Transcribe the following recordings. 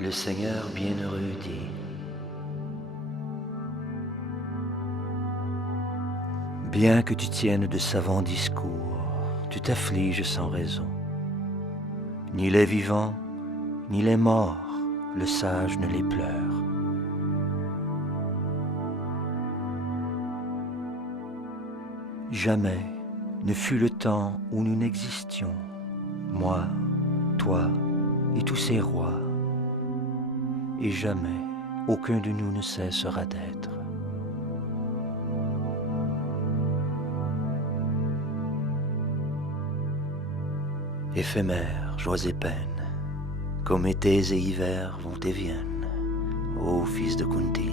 Le Seigneur bienheureux dit: bien que tu tiennes de savants discours, tu t'affliges sans raison. Ni les vivants, ni les morts, le sage ne les pleure. Jamais ne fut le temps où nous n'existions, moi, toi et tous ces rois, et jamais aucun de nous ne cessera d'être. Éphémères, joies et peines, comme étés et hivers vont et viennent, ô fils de Kunti.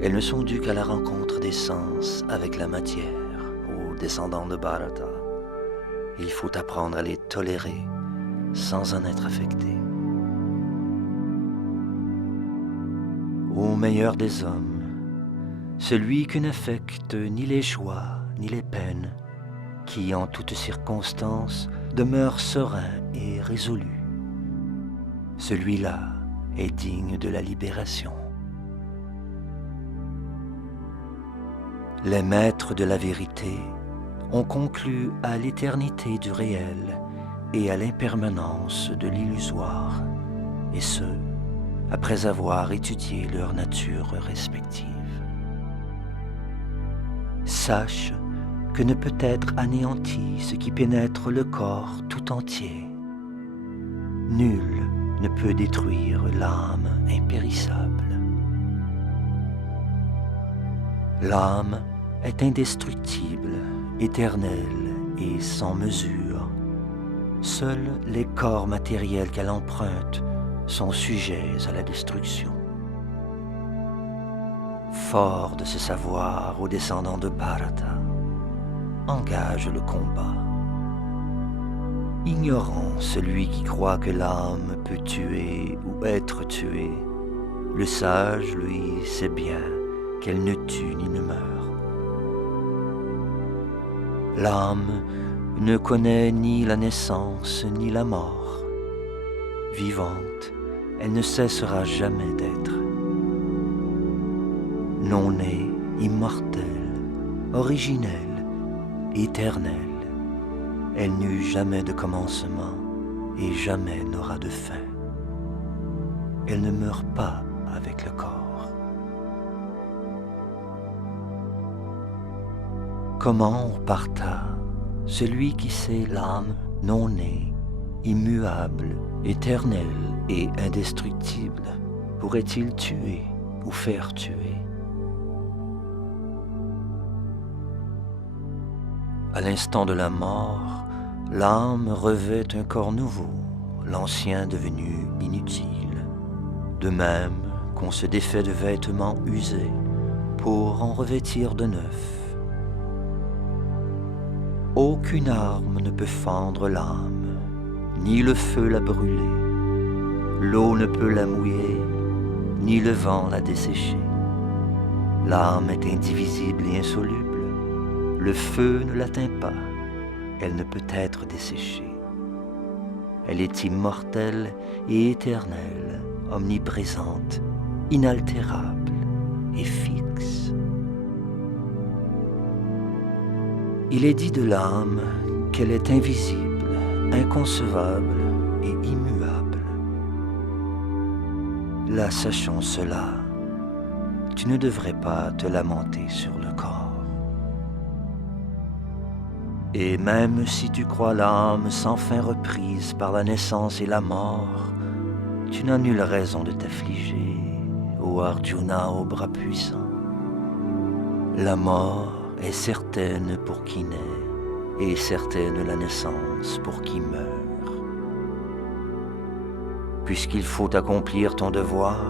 Elles ne sont dues qu'à la rencontre des sens avec la matière, ô descendants de Bharata. Il faut apprendre à les tolérer sans en être affecté. Ô meilleur des hommes, celui qui n'affecte ni les joies ni les peines, qui en toutes circonstances demeure serein et résolu. Celui-là est digne de la libération. Les maîtres de la vérité ont conclu à l'éternité du réel et à l'impermanence de l'illusoire, et ce, après avoir étudié leur nature respective. Sache que ne peut être anéanti ce qui pénètre le corps tout entier. Nul ne peut détruire l'âme impérissable. L'âme est indestructible, éternelle et sans mesure. Seuls les corps matériels qu'elle emprunte sont sujets à la destruction. Fort de ce savoir aux descendants de Bharata, engage le combat. Ignorant celui qui croit que l'âme peut tuer ou être tuée, le sage, lui, sait bien qu'elle ne tue ni ne meurt. L'âme ne connaît ni la naissance ni la mort. Vivante, elle ne cessera jamais d'être. Non-née, immortelle, originelle, éternelle, elle n'eut jamais de commencement et jamais n'aura de fin. Elle ne meurt pas avec le corps. Comment au parta, celui qui sait l'âme non née, immuable, éternelle et indestructible, pourrait-il tuer ou faire tuer? À l'instant de la mort, l'âme revêt un corps nouveau, l'ancien devenu inutile, de même qu'on se défait de vêtements usés pour en revêtir de neufs. Aucune arme ne peut fendre l'âme, ni le feu la brûler, l'eau ne peut la mouiller, ni le vent la dessécher. L'âme est indivisible et insoluble, le feu ne l'atteint pas, elle ne peut être desséchée. Elle est immortelle et éternelle, omniprésente, inaltérable et fixe. Il est dit de l'âme qu'elle est invisible, inconcevable et immuable. Là, sachant cela, tu ne devrais pas te lamenter sur le corps. Et même si tu crois l'âme sans fin reprise par la naissance et la mort, tu n'as nulle raison de t'affliger, ô Arjuna aux bras puissants. La mort est certaine pour qui naît, et certaine la naissance pour qui meurt. Puisqu'il faut accomplir ton devoir,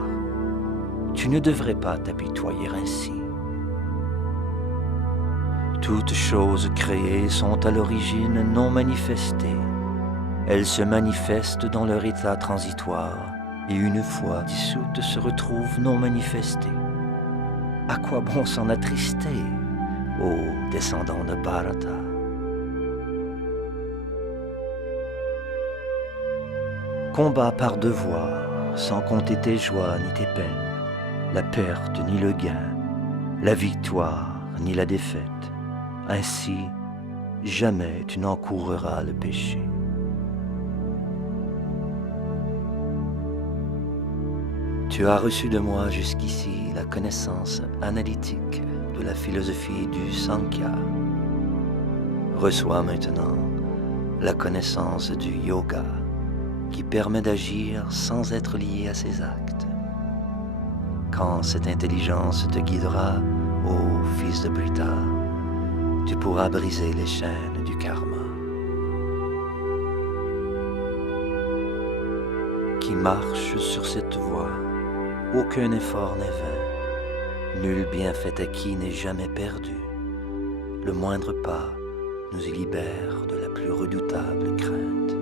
tu ne devrais pas t'apitoyer ainsi. Toutes choses créées sont à l'origine non manifestées. Elles se manifestent dans leur état transitoire, et une fois dissoutes se retrouvent non manifestées. À quoi bon s'en attrister, ô descendants de Bharata? Combat par devoir, sans compter tes joies ni tes peines, la perte ni le gain, la victoire ni la défaite. Ainsi, jamais tu n'encourras le péché. Tu as reçu de moi jusqu'ici la connaissance analytique de la philosophie du Sankhya. Reçois maintenant la connaissance du yoga qui permet d'agir sans être lié à ses actes. Quand cette intelligence te guidera, ô fils de Pritha, tu pourras briser les chaînes du karma. Qui marche sur cette voie, aucun effort n'est vain. Nul bienfait acquis n'est jamais perdu. Le moindre pas nous y libère de la plus redoutable crainte.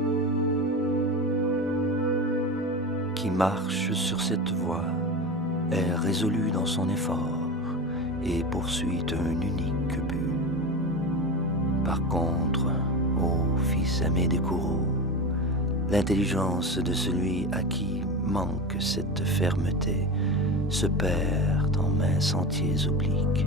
Qui marche sur cette voie est résolu dans son effort et poursuit un unique but. Par contre, ô fils aimé des Kourous, l'intelligence de celui à qui manque cette fermeté se perd en maints sentiers obliques.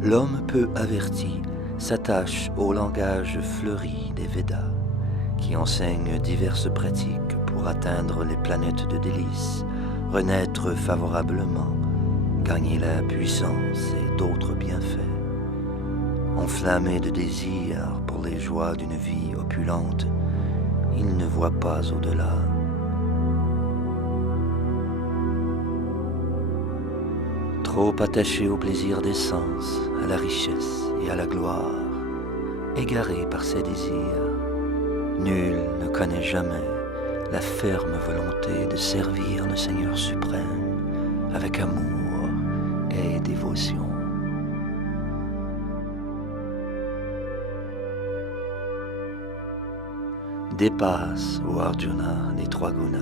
L'homme peu averti s'attache au langage fleuri des Védas, qui enseignent diverses pratiques pour atteindre les planètes de délices, renaître favorablement, gagner la puissance et d'autres bienfaits. Enflammé de désir pour les joies d'une vie opulente, il ne voit pas au-delà. Trop attaché au plaisir des sens, à la richesse et à la gloire, égaré par ses désirs, nul ne connaît jamais la ferme volonté de servir le Seigneur suprême avec amour et dévotion. Dépasse, ô Arjuna, les trois gunas,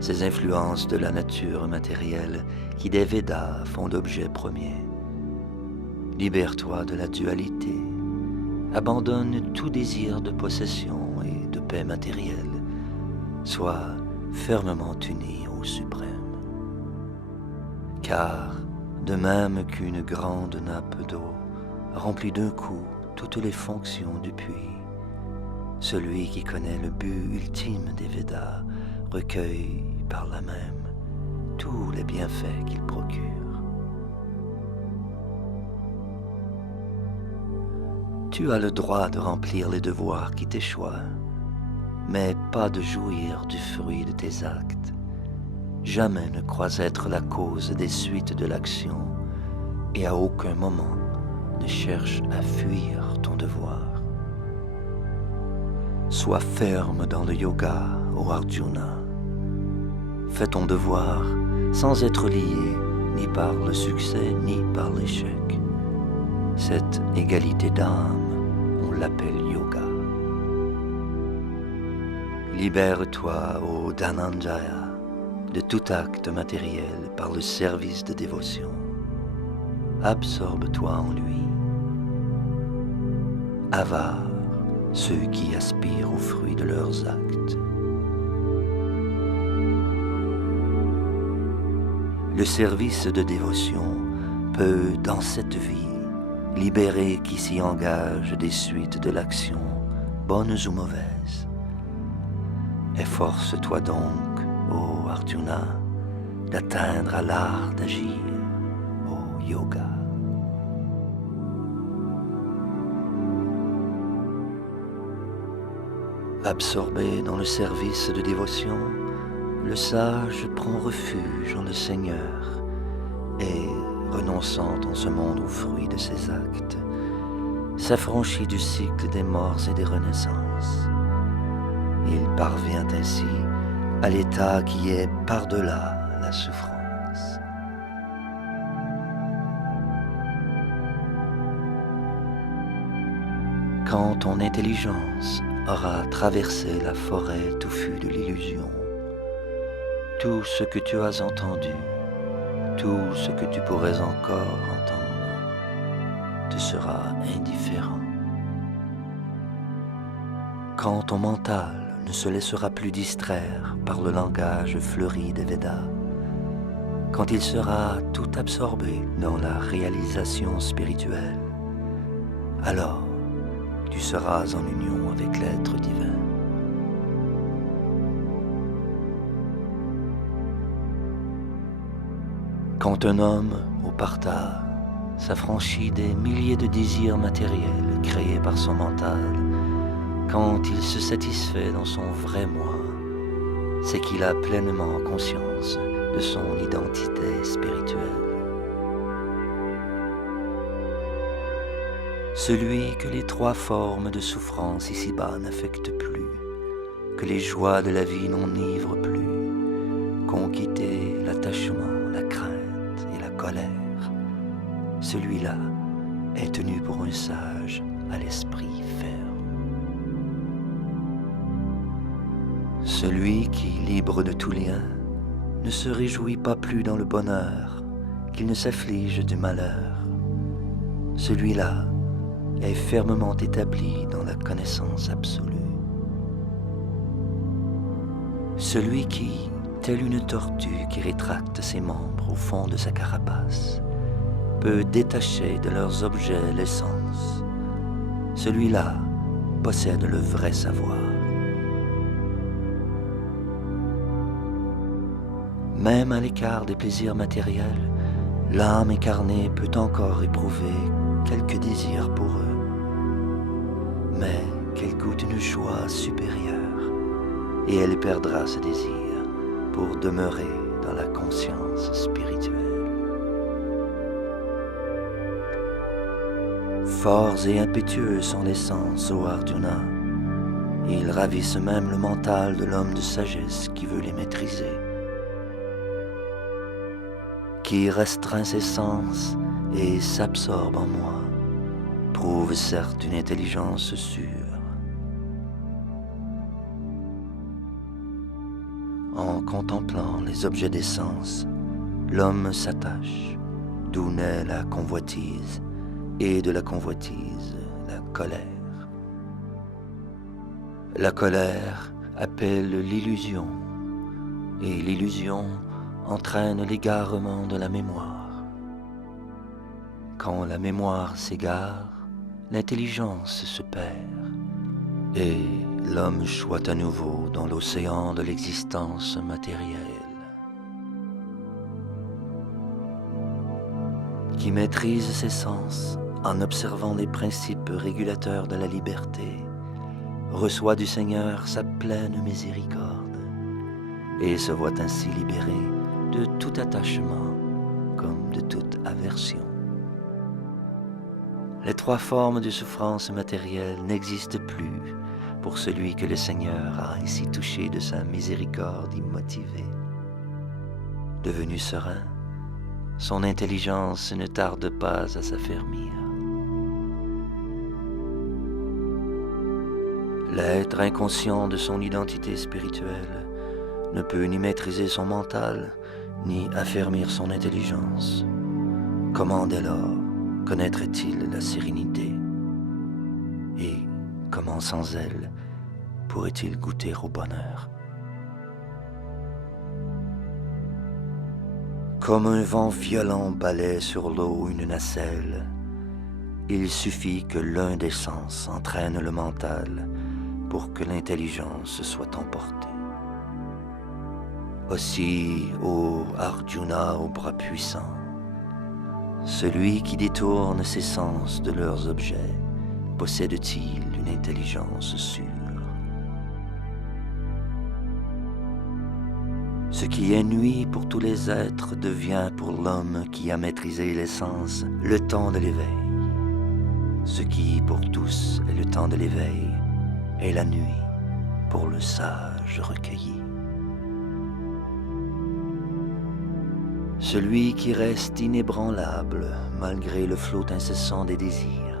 ces influences de la nature matérielle qui des Védas font d'objet premier. Libère-toi de la dualité, abandonne tout désir de possession et de paix matérielle, sois fermement uni au suprême. Car, de même qu'une grande nappe d'eau remplit d'un coup toutes les fonctions du puits, celui qui connaît le but ultime des Védas recueille par là même tous les bienfaits qu'il procure. Tu as le droit de remplir les devoirs qui t'échoient, mais pas de jouir du fruit de tes actes. Jamais ne crois être la cause des suites de l'action et à aucun moment ne cherche à fuir ton devoir. Sois ferme dans le yoga, ô Arjuna. Fais ton devoir sans être lié ni par le succès ni par l'échec. Cette égalité d'âme, on l'appelle yoga. Libère-toi, ô Dhananjaya, de tout acte matériel par le service de dévotion. Absorbe-toi en lui. Avare ceux qui aspirent aux fruits de leurs actes. Le service de dévotion peut, dans cette vie, libérer qui s'y engage des suites de l'action, bonnes ou mauvaises. Efforce-toi donc, ô Arjuna, d'atteindre à l'art d'agir, ô yoga. Absorbé dans le service de dévotion, le sage prend refuge en le Seigneur et, renonçant en ce monde aux fruits de ses actes, s'affranchit du cycle des morts et des renaissances. Il parvient ainsi à l'état qui est par-delà la souffrance. Quand ton intelligence aura traversé la forêt touffue de l'illusion, tout ce que tu as entendu, tout ce que tu pourrais encore entendre, te sera indifférent. Quand ton mental ne se laissera plus distraire par le langage fleuri des Védas, quand il sera tout absorbé dans la réalisation spirituelle, alors tu seras en union avec l'être divin. Quand un homme, au parterre, s'affranchit des milliers de désirs matériels créés par son mental, quand il se satisfait dans son vrai moi, c'est qu'il a pleinement conscience de son identité spirituelle. Celui que les trois formes de souffrance ici-bas n'affectent plus, que les joies de la vie n'enivrent plus, qu'ont quitté l'attachement, la crainte et la colère, celui-là est tenu pour un sage à l'esprit ferme. Celui qui, libre de tout lien, ne se réjouit pas plus dans le bonheur qu'il ne s'afflige du malheur, celui-là est fermement établi dans la connaissance absolue. Celui qui, tel une tortue qui rétracte ses membres au fond de sa carapace, peut détacher de leurs objets l'essence, celui-là possède le vrai savoir. Même à l'écart des plaisirs matériels, l'âme incarnée peut encore éprouver quelques désirs pour eux, mais qu'elle goûte une joie supérieure, et elle perdra ce désir pour demeurer dans la conscience spirituelle. Forts et impétueux sont les sens, ô Arjuna. Ils ravissent même le mental de l'homme de sagesse qui veut les maîtriser. Qui restreint ses sens et s'absorbe en moi, prouve certes une intelligence sûre. En contemplant les objets des sens, l'homme s'attache, d'où naît la convoitise, et de la convoitise, la colère. La colère appelle l'illusion, et l'illusion entraîne l'égarement de la mémoire. Quand la mémoire s'égare, l'intelligence se perd, et l'homme choit à nouveau dans l'océan de l'existence matérielle. Qui maîtrise ses sens en observant les principes régulateurs de la liberté, reçoit du Seigneur sa pleine miséricorde, et se voit ainsi libéré de tout attachement comme de toute aversion. Les trois formes de souffrance matérielle n'existent plus pour celui que le Seigneur a ainsi touché de sa miséricorde immotivée. Devenu serein, son intelligence ne tarde pas à s'affermir. L'être inconscient de son identité spirituelle ne peut ni maîtriser son mental, ni affermir son intelligence. Comment dès lors connaîtrait-il la sérénité? Et comment sans elle pourrait-il goûter au bonheur? Comme un vent violent balaie sur l'eau une nacelle, il suffit que l'un des sens entraîne le mental pour que l'intelligence soit emportée. Aussi, ô Arjuna aux bras puissants, celui qui détourne ses sens de leurs objets, possède-t-il une intelligence sûre? Ce qui est nuit pour tous les êtres devient pour l'homme qui a maîtrisé les sens le temps de l'éveil. Ce qui pour tous est le temps de l'éveil est la nuit pour le sage recueilli. Celui qui reste inébranlable malgré le flot incessant des désirs,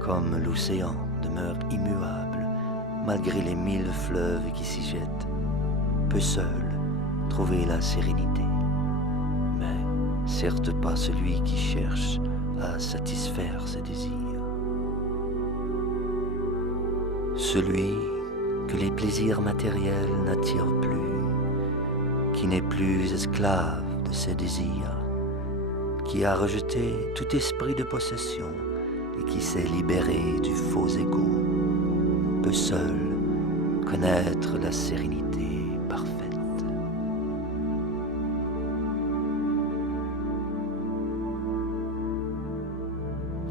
comme l'océan demeure immuable malgré les 1000 fleuves qui s'y jettent, peut seul trouver la sérénité, mais certes pas celui qui cherche à satisfaire ses désirs. Celui que les plaisirs matériels n'attirent plus, qui n'est plus esclave de ses désirs, qui a rejeté tout esprit de possession et qui s'est libéré du faux égo, peut seul connaître la sérénité parfaite.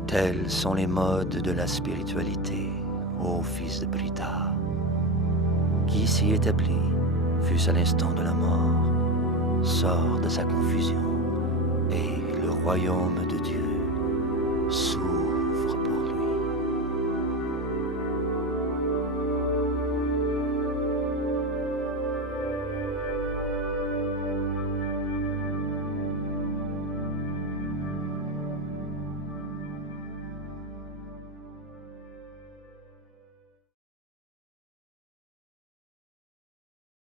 Tels sont les modes de la spiritualité, ô fils de Brita, qui s'y établit, fût-ce à l'instant de la mort, sort de sa confusion et le royaume de Dieu